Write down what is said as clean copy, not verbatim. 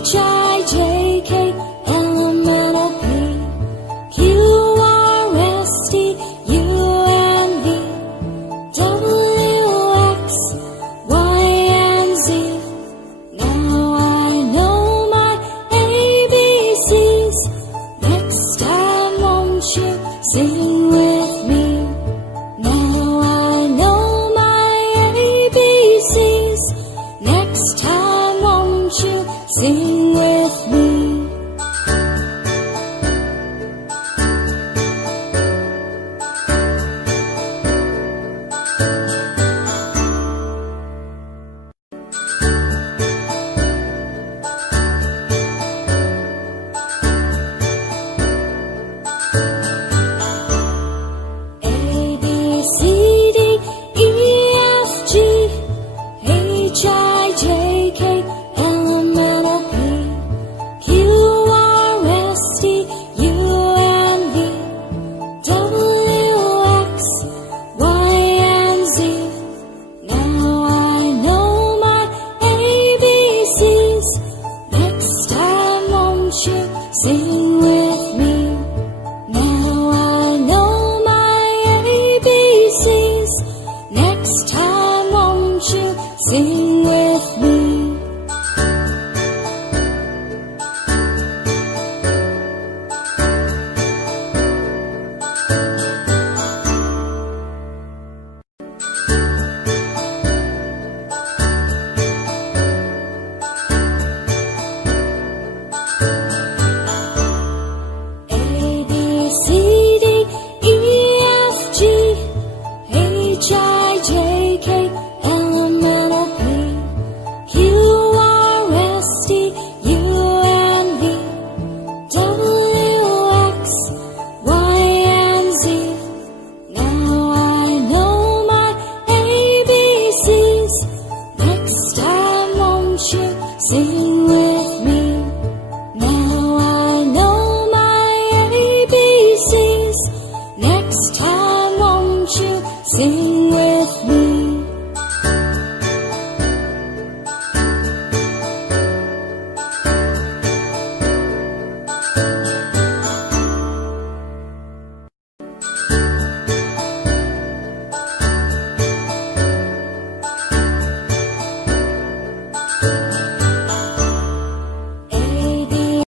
H I J K L M N O P Q R S T U N V W X Y and Z. Now I know my ABCs. Next time won't you sing with me? Now I know my ABCs. Next time won't you sing with me?